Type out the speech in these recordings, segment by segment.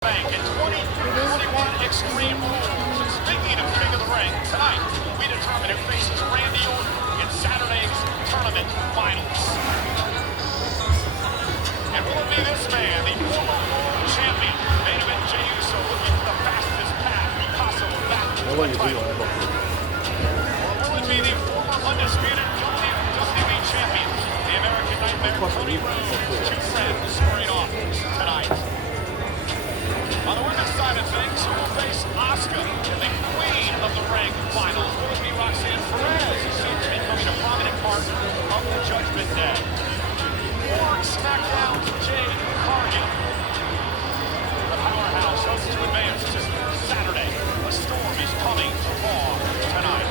Bank in 2021 Extreme Rules. And speaking of King of the Ring, tonight we determine who faces Randy Orton in Saturday's tournament finals. And will it be this man, the former world champion, main event Jey Uso, looking for the fastest path possible back to the title? Or will it be the former undisputed WWE champion, the American Nightmare, Cody Rhodes, two friends squaring off tonight? On the women's side of things, who will face Asuka in the Queen of the Ring finals? Will it be Roxanne Perez, who seems to be becoming a prominent part of the Judgment Day? Or SmackDown's Jade Cargill? The powerhouse hopes to advance to Saturday. A storm is coming to Raw tonight.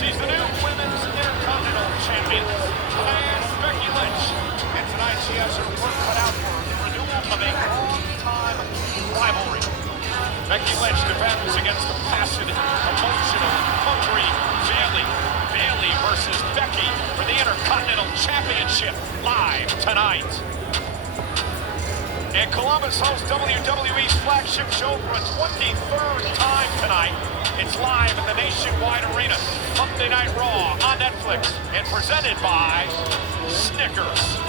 She's the new Women's Intercontinental Champion, Becky Lynch. And tonight she has her work cut out for her. Of a long-time rivalry. Becky Lynch defends against the passionate, emotional, hungry Bayley. Bayley versus Becky for the Intercontinental Championship live tonight. And Columbus hosts WWE's flagship show for a 23rd time tonight. It's live in the Nationwide Arena. Monday Night Raw on Netflix and presented by Snickers.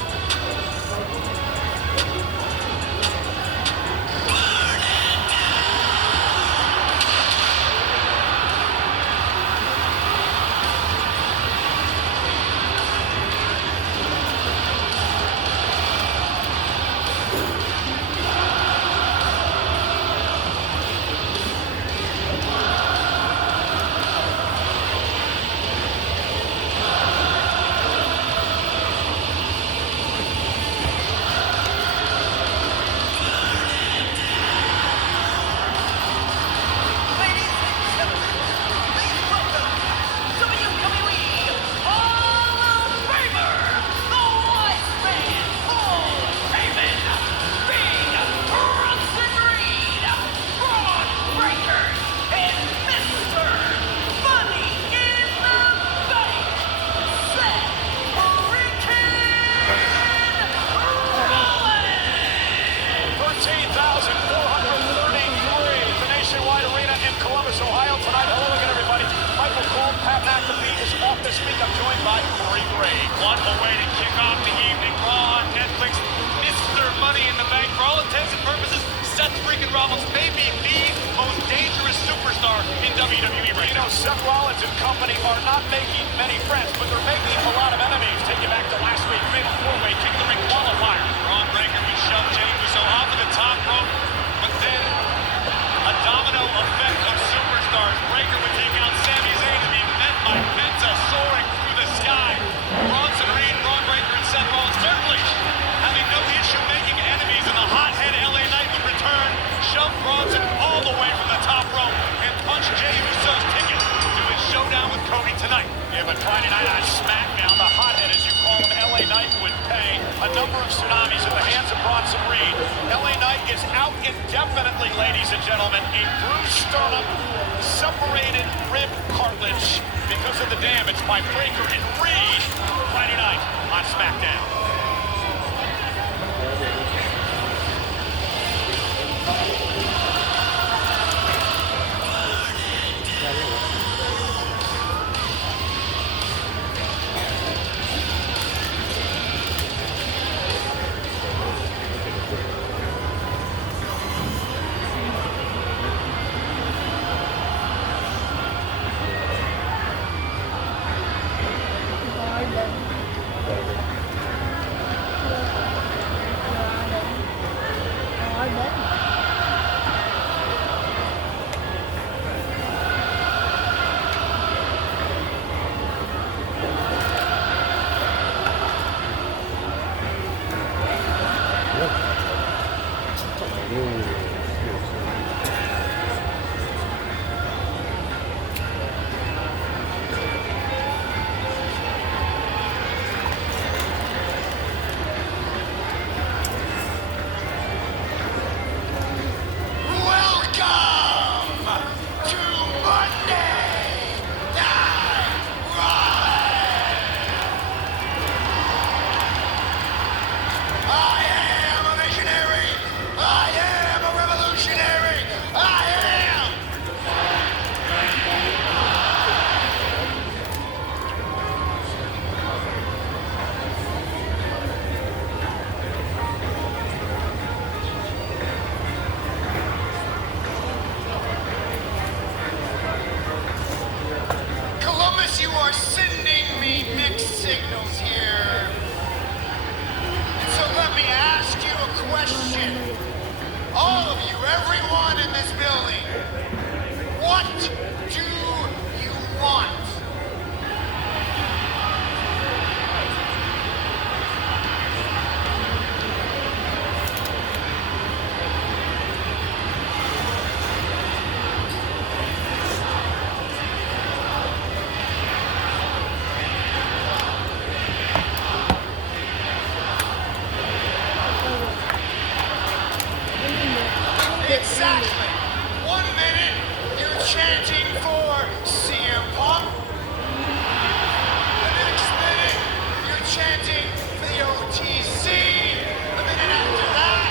Seth Rollins and company are not making many friends, but they're making a lot of enemies. Take you back to last week, fatal four-way King of the Ring qualifier. Braun Breaker would shove Jey Uso off of the top rope, but then a domino effect of superstars. Breaker would take out Sami Zayn and be met by Penta soaring through the sky. Bronson Reed, Braun Breaker, and Seth Rollins certainly having no issue making enemies, and the hothead LA Knight would return, shove Bronson all the way from the top rope, and punch Jey Uso's ticket to his showdown with Cody tonight. Yeah, but Friday night on SmackDown, the hothead, as you call him, LA Knight, would pay a number of tsunamis in the hands of Bronson Reed. LA Knight is out indefinitely, ladies and gentlemen. A bruised sternum, separated rib cartilage because of the damage by Breaker and Reed. Friday night on SmackDown. everyone in this building, what do you want? Exactly. 1 minute, you're chanting for CM Punk. The next minute, you're chanting for the OTC. The minute after that,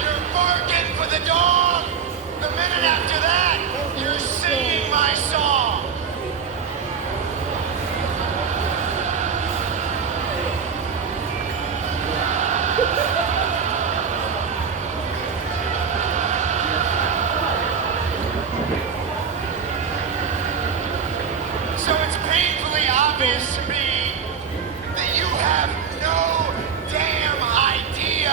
you're barking for the dog. The minute after that, you're singing my song. So it's painfully obvious to me that you have no damn idea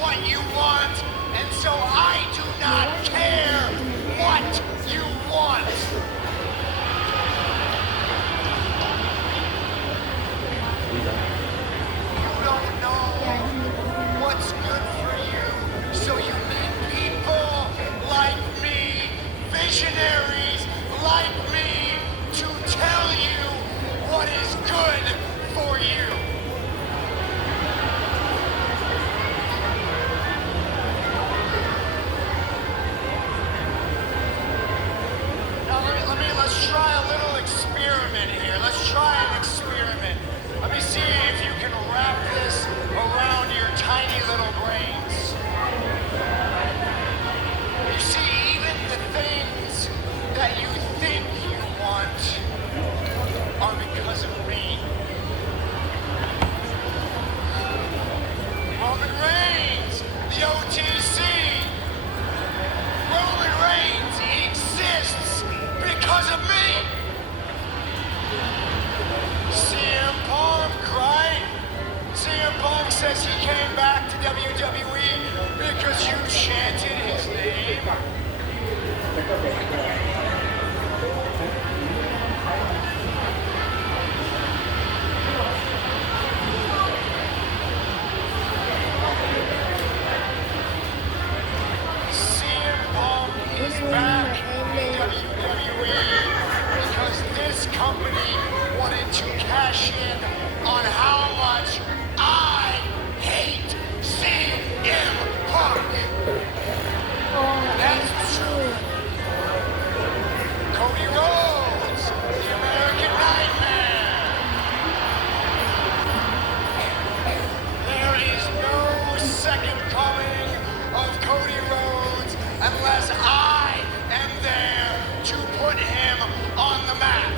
what you want, and so I do not care what you want. You don't know what's good for you, so you need people like me, visionaries like me, to tell you what is good for you. Now let's try a little experiment here. Let's try an experiment. Let me see if you can wrap this around your tiny little brains. You see, even the things that you think you want are because of me. Roman Reigns, the OTC. Roman Reigns exists because of me. CM Punk, right? CM Punk says he came back to WWE because you chanted his name. CM Punk is back in WWE because this company wanted to cash in on how much I hate CM Punk. That's true. Cody Rhodes, the American Nightmare. There is no second coming of Cody Rhodes unless I am there to put him on the map.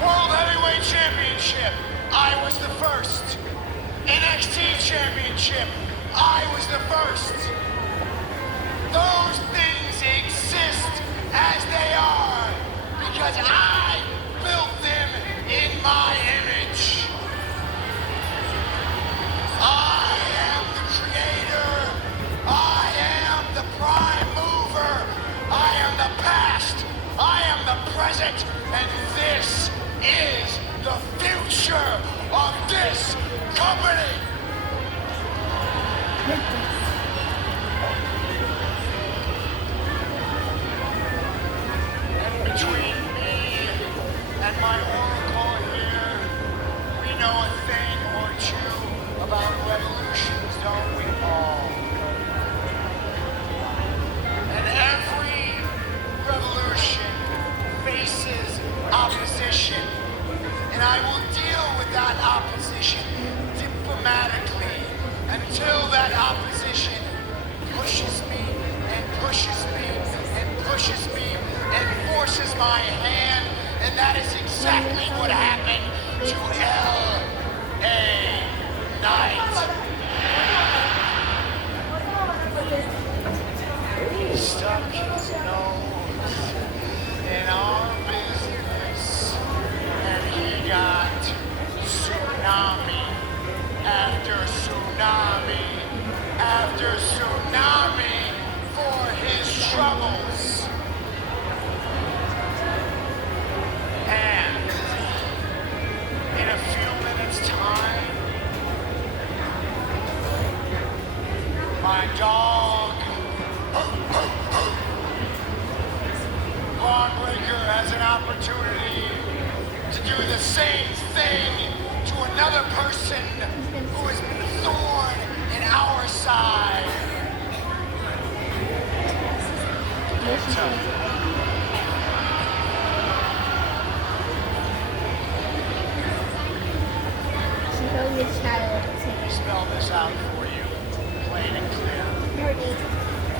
World Heavyweight Championship, I was the first. NXT Championship, I was the first. Those things exist as they are because I built them in my image. I am the creator. I am the prime mover. I am the past. I am the present. And this is the future of this company. And between me and my oracle here, we know a thing or two about revolutions, don't we all? And every revolution faces opposition. And I will deal with that opposition diplomatically until that opposition pushes me and pushes me and pushes me and forces my hand. And that is exactly what happened to L.A. Knight. He stuck his nose in our business, and he got tsunami after tsunami my dog. Lawbreaker has an opportunity to do the same thing to another person who has been a thorn in our side. Let me spell this out for you, plain and clear.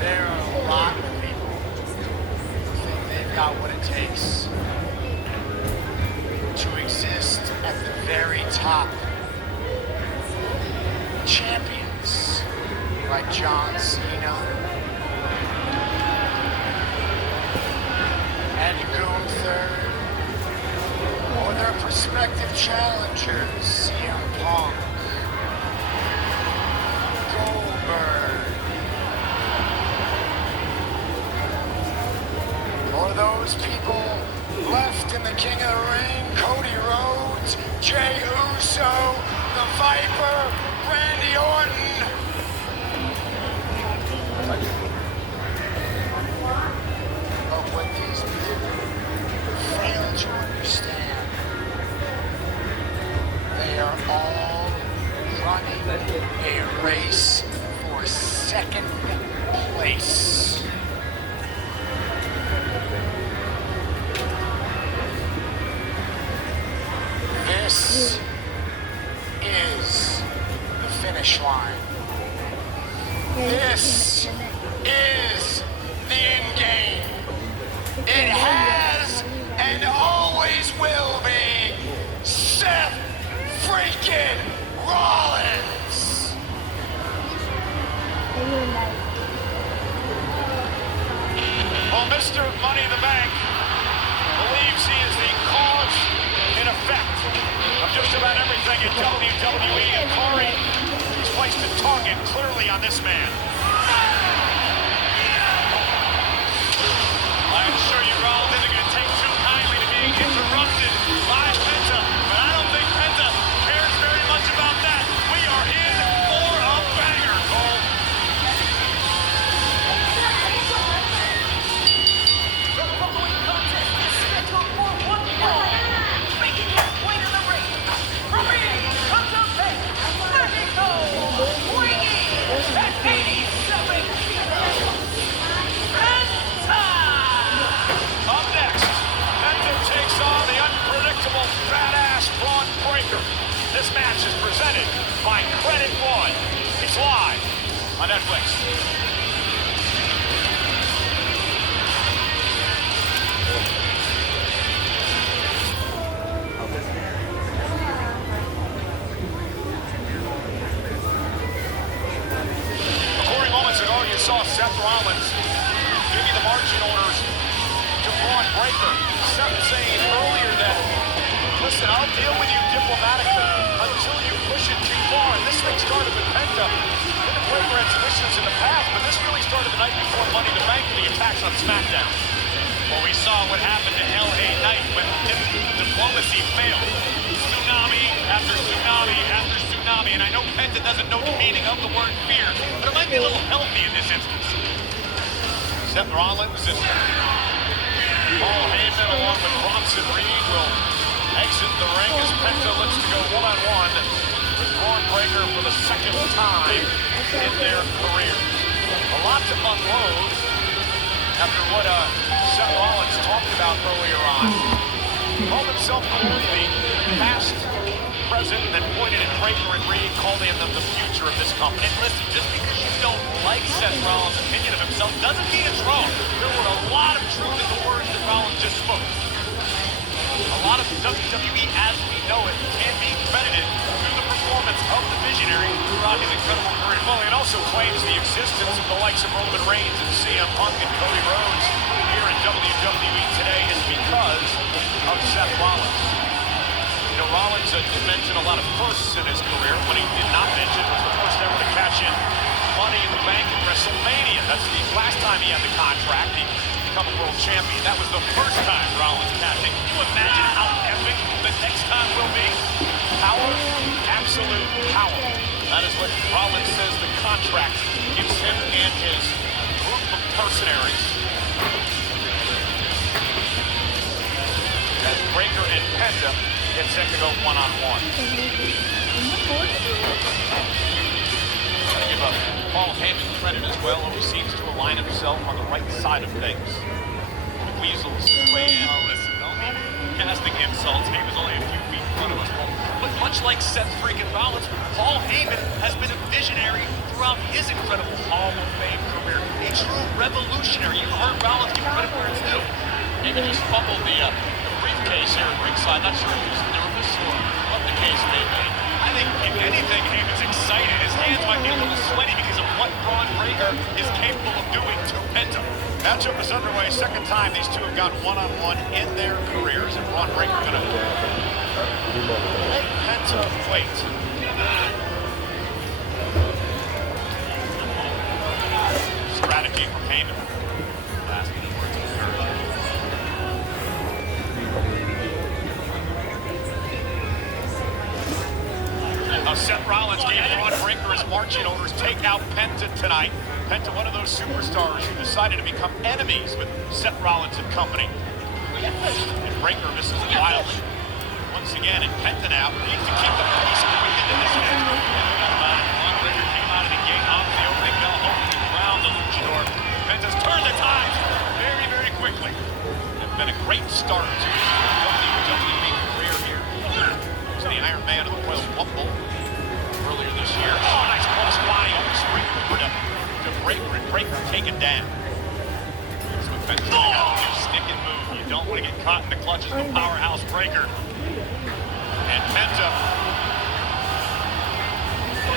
There are a lot of people who think they've got what it takes to exist at the very top. Champions like John Cena and Gunther, or their prospective challengers, CM Punk, Goldberg, or those people left in the King of the Ring, Cody Rhodes, Jey Uso, the Viper, Randy Orton. But what these people fail to understand, they are all running a race for second place. This is the finish line. This is the end game. It has and always will be Seth freaking Rollins. Well, Mr. Money in the Bank believes he is the cause and effect of just about everything in WWE, and Corey, he's placed a target clearly on this man. I'm sure you Rollins isn't going to take too kindly to being interrupted by Penta, but I don't think Penta cares very much about that. We are in for a banger, Cole. The following contest is scheduled for one fall. Making his way to the ring, from Contemplate, Mexico, weighing at 87 kilos, Penta! Up next, Penta takes on the unpredictable badass Braun Breaker. This match is presented by Credit One. It's live on Netflix. Recording moments ago, you saw Seth Rollins giving the marching orders to Braun Breaker. Seth saying earlier that, listen, I'll deal with you diplomatically until you push it too far. And this thing started with Penta. Didn't Breaker had submissions in the past, but this really started the night before Money in the Bank and the attacks on SmackDown. Well, we saw what happened to LA Knight when diplomacy failed. Tsunami after tsunami after tsunami. And I know Penta doesn't know the meaning of the word fear, but it might be a little healthy in this instance. Seth Rollins and Paul Heyman along with Bronson Reed will exit the ring as Penta looks to go one-on-one with Braun Breaker for the second time in their career. A lot to unload after what Seth Rollins talked about earlier on. Called himself the past, present, and pointed at Breaker and Reed, calling them the future of this company. And listen, just because you don't like Seth Rollins' opinion of himself doesn't mean it's wrong. There were a lot of truth in the words that Rollins just spoke. A lot of WWE as we know it can be credited to the performance of the visionary throughout his incredible career. Well, it also claims the existence of the likes of Roman Reigns and CM Punk and Cody Rhodes here in WWE today is because of Seth Rollins. You know, Rollins did mention a lot of firsts in his career. When he did not mention was the first ever to cash in Money in the Bank at WrestleMania. That's the last time he had the contract. He become a world champion. That was the first time Rollins cashed in. Can you imagine how epic the next time will be? Power, absolute power. That is what Rollins says the contract gives him and his group of mercenaries. As Breakker and Penta get set to go one-on-one. Give up Paul Heyman credit as well. Always seems to align himself on the right side of things. Weasels his way in. Oh, listen, don't be casting insults. He was only a few feet in front of us. But much like Seth freaking Rollins, Paul Heyman has been a visionary throughout his incredible Hall of Fame career. A true revolutionary. You heard Rollins give credit where it's due. Heyman just fumbled the briefcase here at ringside. Not sure if he was nervous or what the case may be. I think, if anything, Heyman's excited. His hands might be a little sweaty because of what Braun Breaker is capable of doing to Penta. Matchup is underway. Second time these two have gone one-on-one in their careers, and Braun Breaker going to make Penta wait. Strategy from Heyman. Last minute words of encouragement. Seth Rollins gave Braun Breaker his marching orders. Take out Penta tonight. Penta, one of those superstars who decided to become enemies with Seth Rollins and company. And Breaker misses wildly. Once again, and Penta now needs to keep the pace moving into this match. Braun Breaker came out of the gate off the opening bell, hoping to ground the luchador. Penta's turned the tides very, very quickly. It's been a great start to his WWE career here. He's the Iron Man of the Royal Rumble earlier this year. Oh, nice cross body over Breaker to Breaker, and Breaker taken down. So Penta's going to do stick and move. You don't want to get caught in the clutches of a powerhouse Breaker. And Penta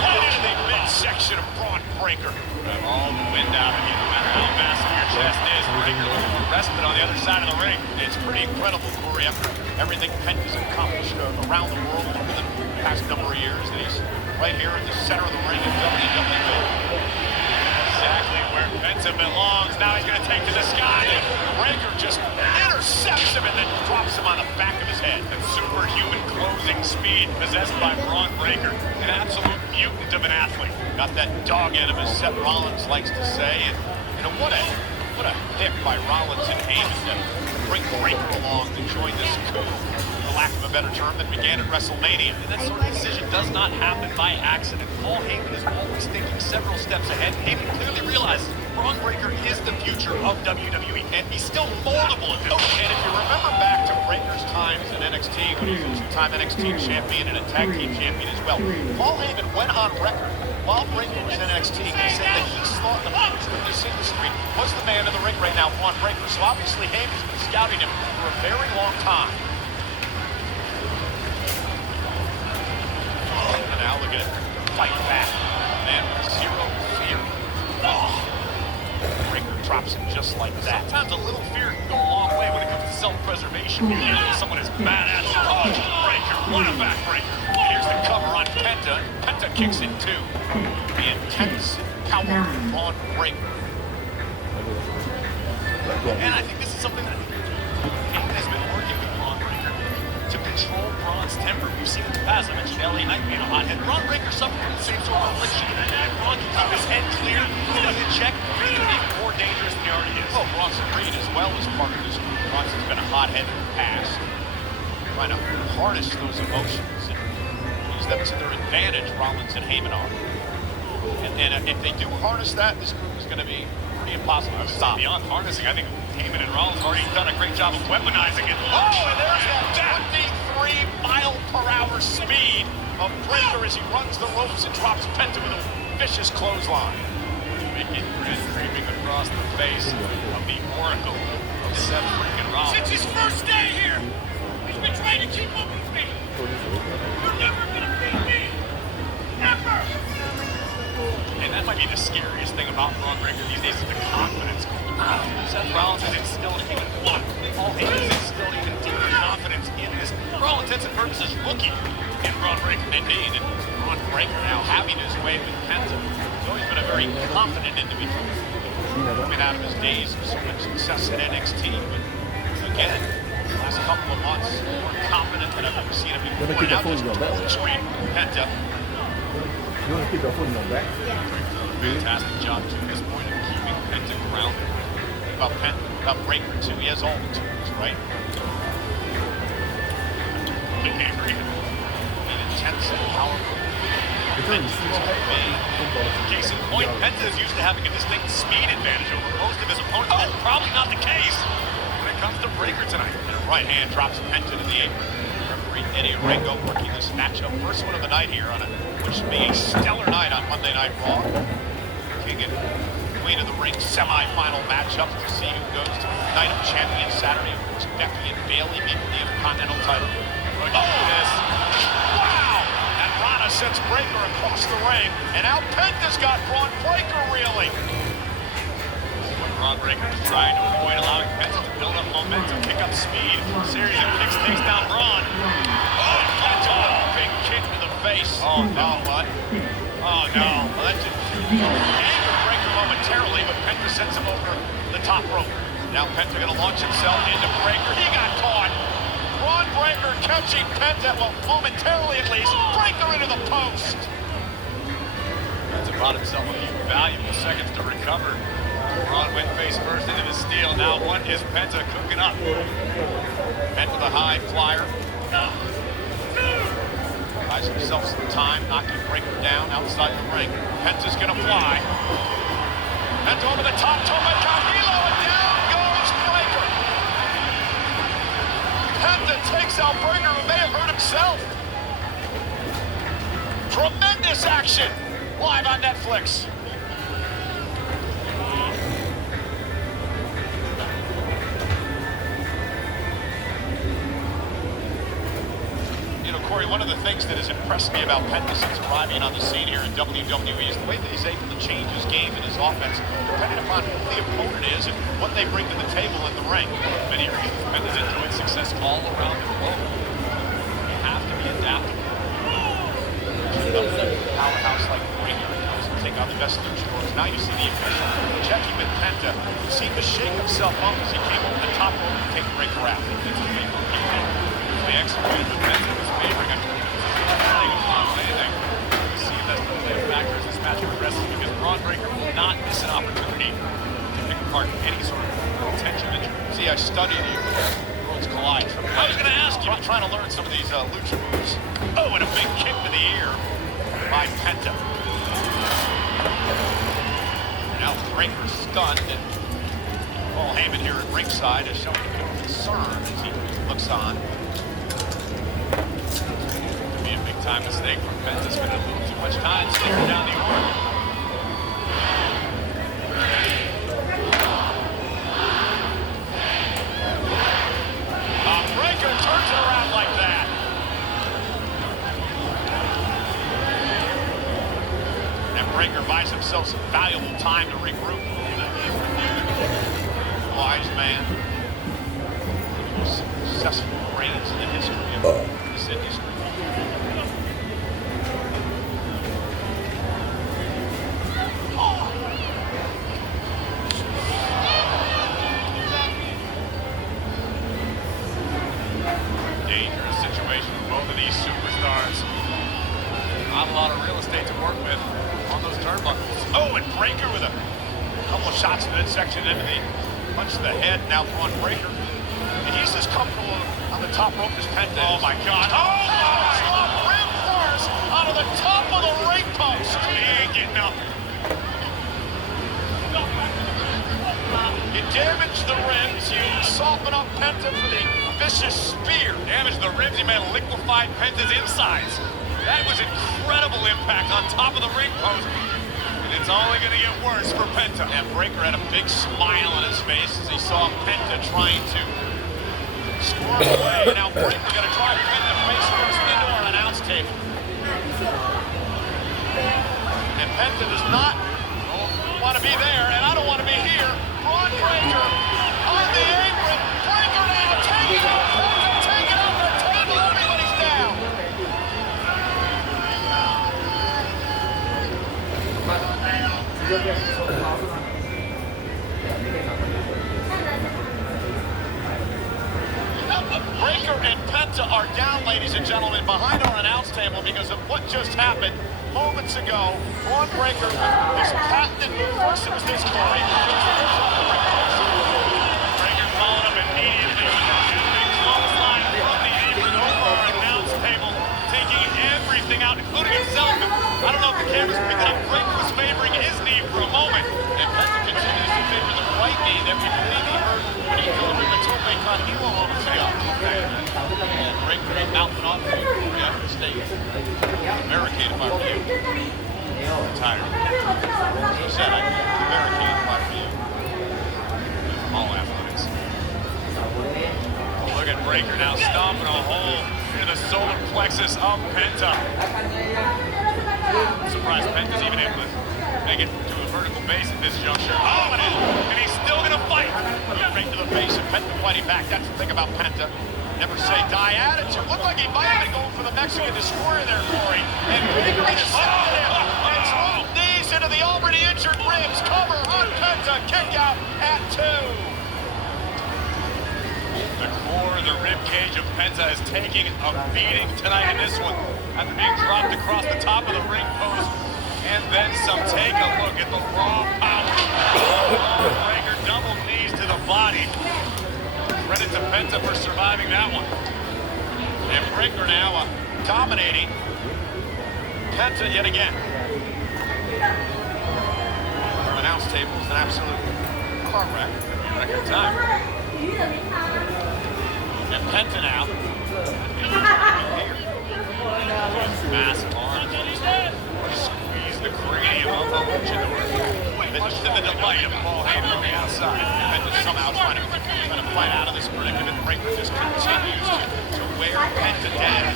right into the midsection of Braun Breaker. Got all the wind out of you, no matter how massive your chest is. Breaker rested on the other side of the ring. It's pretty incredible, Corey, after everything Penta's accomplished around the world over the past number of years. And he's right here in the center of the ring in WWE. Exactly where Penta belongs. Now he's going to take to the sky. Breaker just intercepts him and then drops him on the back of his head. And superhuman closing speed possessed by Braun Breaker. An absolute mutant of an athlete. Got that dog in him, as Seth Rollins likes to say. And, you know, what a pick by Rollins and Heyman to bring Breaker along to join this coup, for lack of a better term, that began at WrestleMania. And that sort of decision does not happen by accident. Paul Heyman is always thinking several steps ahead. Heyman clearly realizes Braun Breaker is the future of WWE, and he's still moldable at this. And if you remember back to Breaker's times in NXT, when he was a two-time NXT champion and a tag team champion as well, Paul Heyman went on record while Breaker was in NXT. He said that he thought the future of this industry was the man in the ring right now, Braun Breaker. So obviously Heyman's been scouting him for a very long time. And now look at it, fight back. Man, zero fear. Oh. Breaker drops him just like that. Sometimes a little fear can go a long way when it comes to self-preservation. Someone as badass as Breaker. What a backbreaker. Here's the cover on Penta. Penta kicks in two. The intense power of Braun Breaker. And I think this is something that Heyman has been working with Braun Breaker to control Braun's temper. We've seen in the past. I mentioned LA Knight being a hothead. Braun Breaker suffered from the same sort of affliction. And Braun can keep his head clear, keep it in check. He's going to be even more dangerous than he already is. Well, Bronson Reed as well as part of this group. Bronson's been a hothead in the past. Trying to harness those emotions and use them to their advantage, Rollins and Heyman are. And if they do harness that, this group is going to be pretty impossible to stop. Beyond harnessing, I think Heyman and Rollins have already done a great job of weaponizing it. Oh, and there's that 23-mile-per-hour speed of Breaker as he runs the ropes and drops Penta with a vicious clothesline. Making grin creeping across the face of the oracle of Seth freaking Rollins. Since his first day here, he's been trying to keep up with me. You're never gonna beat me. Never. And that might be the scariest thing about Braun Breaker these days is the confidence. Seth Rollins has instilled even one. Paul Heyman has instilled even deeper confidence in this, for all intents and purposes, rookie in Braun Breaker. Indeed, and Braun Breaker now having his way with Penta. He's always been a very confident individual. Coming out of his days of so much success at NXT, but again, the last couple of months, more confident than I've ever seen him before. Now just screen Penta. You want to keep your foot in your back? Fantastic job to this point of keeping Penta grounded. About Breaker too. He has all the tools, right? Behavior, An intense and powerful. case in point, Penta is used to having a distinct speed advantage over most of his opponents. That's probably not the case when it comes to Breaker tonight. And a right hand drops Penta to the apron. Referee Eddie Ringo working this matchup. First one of the night here on what should be a stellar night on Monday Night Raw. King and Queen of the Ring semi-final matchup to see who goes to Night of Champions Saturday. Of course, Becky and Bayley meet for the Intercontinental title. Look at this. Wow! And Rana sends Breaker across the ring. And now Penta's got Braun Breaker reeling. What Braun Breaker is trying to avoid, allowing Penta to build up momentum, pick up speed. Series of kicks takes down Braun. Oh, Penta! Big kick to the face. Oh, no. What? Oh, no. Well, that just angered Breaker momentarily, but Penta sends him over the top rope. Now Penta going to launch himself into Breaker. He got caught. Braun Breaker catching Penta, well, momentarily at least. Breaker into the post. Penta brought himself a few valuable seconds to recover. Braun went face first into the steel. Now what is Penta cooking up? And with a high flyer. Buys himself some time, knocking Breaker down outside the ring. Penta's going to fly. Penta over the top, Toma Kahilo, and down goes Breaker. Penta takes out Breaker, who may have hurt himself. Tremendous action, live on Netflix. Corey, one of the things that has impressed me about Penta since arriving on the scene here in WWE is the way that he's able to change his game and his offense depending upon who the opponent is and what they bring to the table in the ring. Many reasons Penta's enjoyed success all around the globe. You have to be adaptable. Powerhouse like Breaker doesn't take on the best luchadors. Now you see the official checking with Penta, who seemed to shake himself up as he came over the top rope to take Breaker out. They executed with Penta was favoring anything. See if that's going to play a factor as this match progresses, because Braun Breaker will not miss an opportunity to pick apart any sort of potential injury. See, I studied you. Worlds collide. I was going to ask you. I'm trying to learn some of these lucha moves. Oh, and a big kick to the ear by Penta. Now Breaker's stunned, and Paul Heyman here at ringside is showing a bit of concern as he looks on. Time mistake from Penta, spending a little too much time sticking down the order. Breaker turns it around like that. And Breaker buys himself some valuable time to regroup. Wise man. The most successful reigns in the history of this industry. Dangerous situation for both of these superstars. Not a lot of real estate to work with on those turnbuckles. Oh, and Breaker with a couple of shots to the midsection into the punch to the head. Now Braun Breaker. And he's as comfortable on the top rope as Penta. Oh my God. Oh, top ring first out of the top of the ring post. He ain't getting up. You damage the ribs, you soften up Penta for the vicious spear. Damage the ribs, he may have liquefied Penta's insides. That was incredible impact on top of the ring post. And it's only going to get worse for Penta. And Breaker had a big smile on his face as he saw Penta trying to squirm away. Now Breaker going to try Penta face first into our announce table. And Penta does not want to be there, and I don't want to be here. Braun Breaker on the apron. Breaker now taking out Penta, taking out the table. Everybody's down. Breaker and Penta are down, ladies and gentlemen, behind our announce table because of what just happened moments ago. Braun Breaker with his patented move. First it was this, Corey. Breaker followed up immediately with a shooting clothesline from the apron over our announce table, taking everything out, including himself. I don't know if the camera's picking up. Breaker was favoring his knee for a moment, and Penta continues to favor the right knee that we believe he heard when he delivered the tope con hilo moments ago. And Breaker is mouthing off to you after the stage. Barricade if I were you. I'm tired. As you said, I'd barricade if I were you. All athletics. Look at Breaker now stomping a hole in the solar plexus of Penta. I'm surprised Penta's even able to make it to a vertical base at this juncture. Oh, and he's still going to fight. Right to the face, and Penta fighting back. That's the thing about Penta. Never say die attitude. Looked like he might have been going for the Mexican destroyer there, Corey. And Breaker intercepted him. And both knees into the already injured ribs. Cover on Penta. Kick out at 2. The core of the rib cage of Penta is taking a beating tonight in this one. After being dropped across the top of the ring post. And then some. Take a look at the raw power. Breaker double knees to the body. Credit to Penta for surviving that one. And Breaker now dominating Penta yet again. Our announce table is an absolute car wreck. Record time. And Penta now. Massive arms. Squeeze the cranium of the luchador. Much to the delight of Paul Heyman on the outside. Penta somehow trying to fight out of this predicament. Breaker just continues to wear Penta down.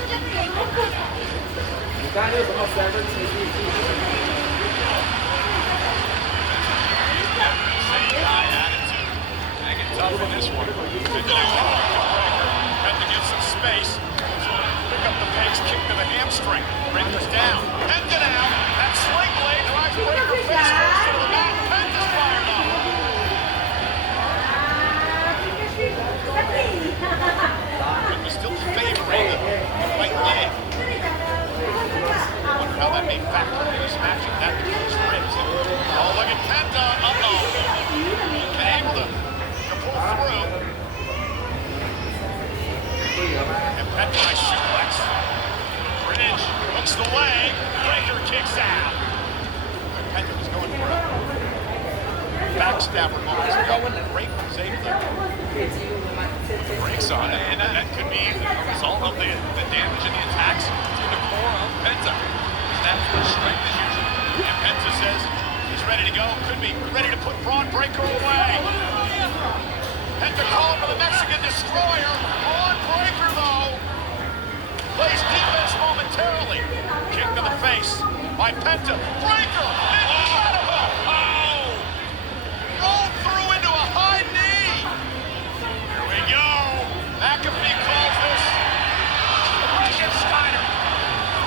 Same high attitude. Hanging tough in this one. Penta gets some space. Pick up the pace, kick to the hamstring. Breaker's down. Penta now. That sling blade drives Breaker face first into the mat. Penta's fired up. Breaker still favoring the right leg. I wonder how that may factor into this match with that between his ribs. Oh, look at Penta. Uh-oh. Been able to pull through. And Penta by suplex. Bridge hooks the leg. Breaker kicks out. Penta was going for a backstabber moments ago. Breaker was able to brakes on it, and that could be a result of the damage and the attacks to the core of Penta. That's where strength is usually. And Penta says he's ready to go. Could be ready to put Braun Breaker away. Penta calling for the Mexican destroyer. Braun Breaker, though, plays defense momentarily. Kick to the face by Penta. Breaker! Incredible! Oh! Rolled through into a high knee. Here we go. McAfee calls this Frankensteiner.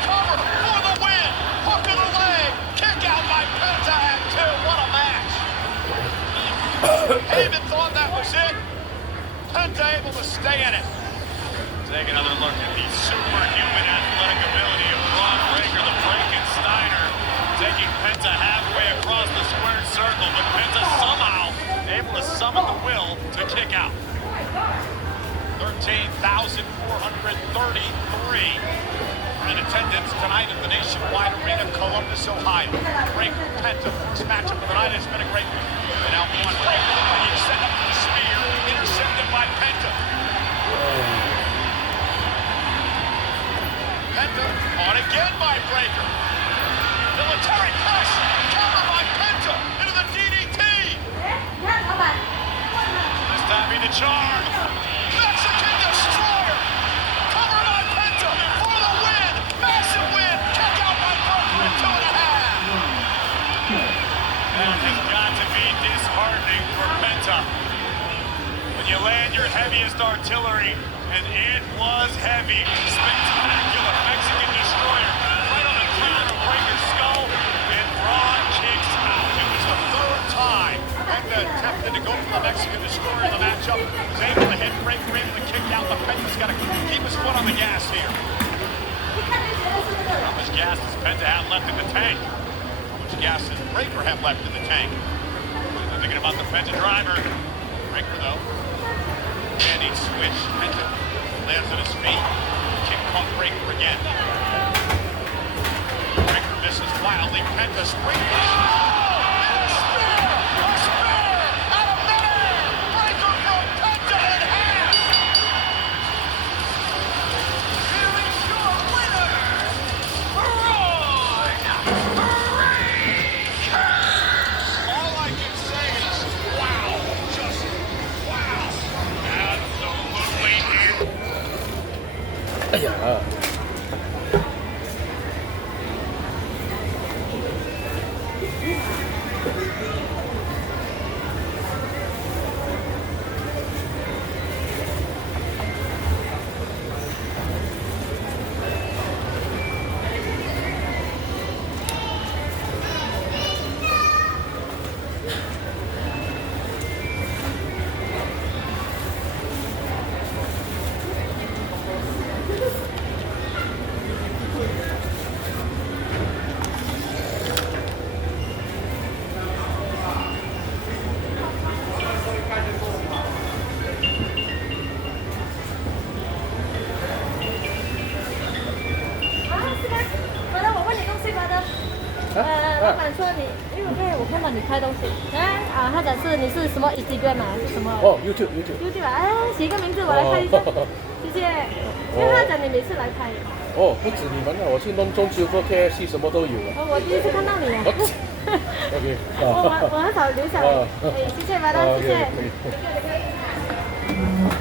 Cover for the win. Hook of the leg. Kick out by Penta at 2. What a match. Heyman thought that was it. Penta able to stay in it. Take another look at the superhuman athletic ability of Braun Breaker, the Frankensteiner, taking Penta halfway across the squared circle, but Penta somehow able to summon the will to kick out. 13,433 are in attendance tonight at the Nationwide Arena, Columbus, Ohio. Breaker, Penta, first matchup of the night. It's been a great one. And now Braun Breaker, he's set up the spear, intercepted by Penta. Penta on again by Breaker. Military press, cover by Penta into the DDT. This time be the charm. Mexican destroyer. Cover by Penta for the win. Massive win. Kick out by Breaker at 2.5. That has got to be disheartening for Penta. When you land your heaviest artillery, and it was heavy, spectacular Mexican destroyer right on the crown of Breaker's skull, and Braun kicks out. It was the third time Penta attempted to go for the Mexican destroyer in the matchup, was able to hit Breaker, able to kick out but Penta's got to keep his foot on the gas here. How much gas does Penta have left in the tank? How much gas does Breaker have left in the tank? They're thinking about the Penta driver. Breaker, though. And he'd switch. Penta lands on his feet. Kick pump Breaker again. Breaker misses wildly. Penta swings.哎呀！老板说你，因为我看到你拍东西，他展示你是什么 Instagram 啊，是什么？哦，YouTube。啊，写一个名字我来看一下，谢谢。因为他讲你每次来拍。哦，不止你们啊，我去弄中秋做 KFC 什么都有了。我第一次看到你啊。OK。我很少留下来。谢谢白丹，谢谢。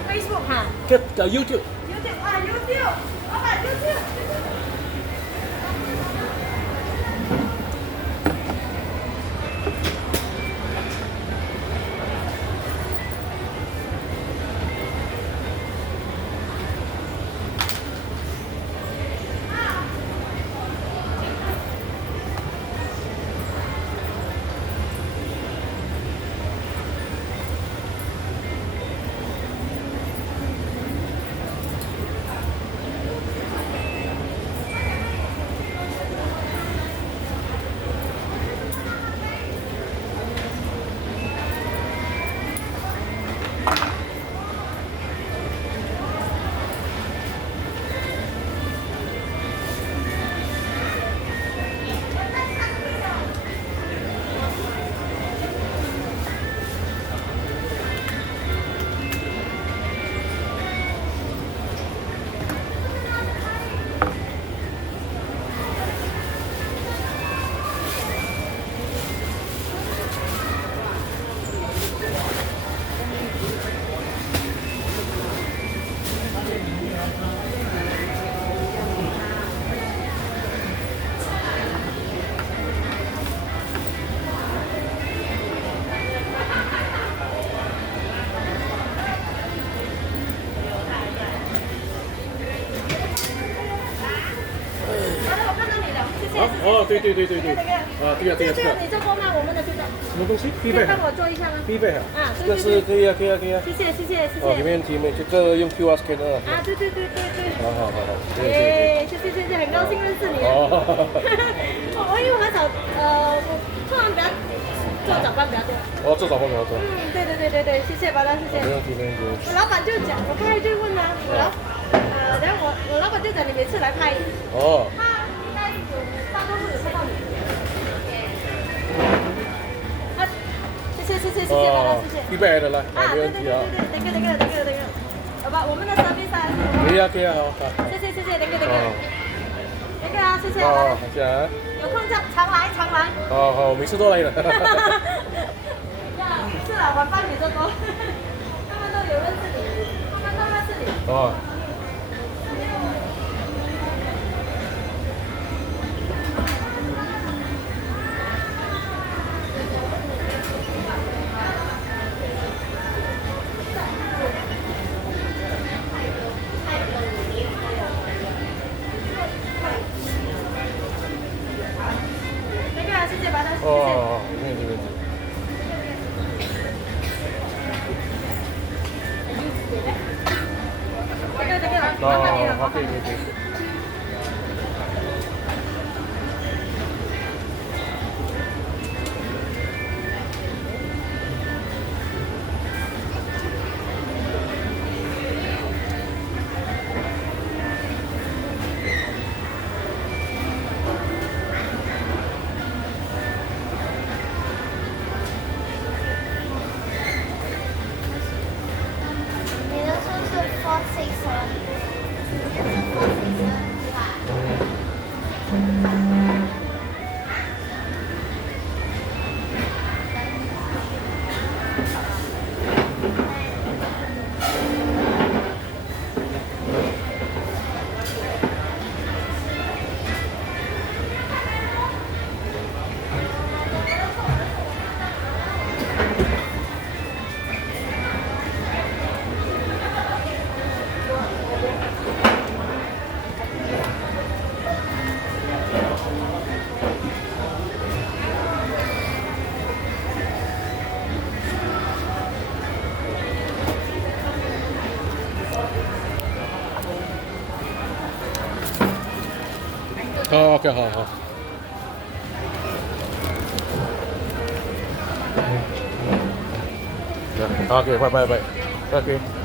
Facebook 哈。YouTube。YouTube，老板 YouTube。哦，对。啊，对啊。这个你做过吗？我们的这个。什么东西？必备。可以帮我做一下吗？必备啊。对。这是可以啊。谢谢。哦，里面这个用 QR scanner 啊。对。好。谢谢，很高兴认识你。我因为很少，我通常比较做早班比较多。哦，做早班比较多。对，谢谢白丹，谢谢。没问题。我老板就讲，我刚才就问他，然后我老板就讲你每次来拍。哦。他应该大多数有看到你。谢谢白丹，谢谢。必备的啦，没问题啊。对。好吧，我们的service啊。可以啊，好。谢谢，啊，谢谢。好，谢谢。有空常来。好，每次都来了。是啊，晚班比较多，他们都有认识你，他们都认识你。哦。谢谢白丹，谢谢。哦，没问题。麻烦你了，麻烦，OK 你 OK 了。 OK。你的数是 four six seven，也是 four six seven 是吧？哦，OK，好好。OK，拜拜拜，OK。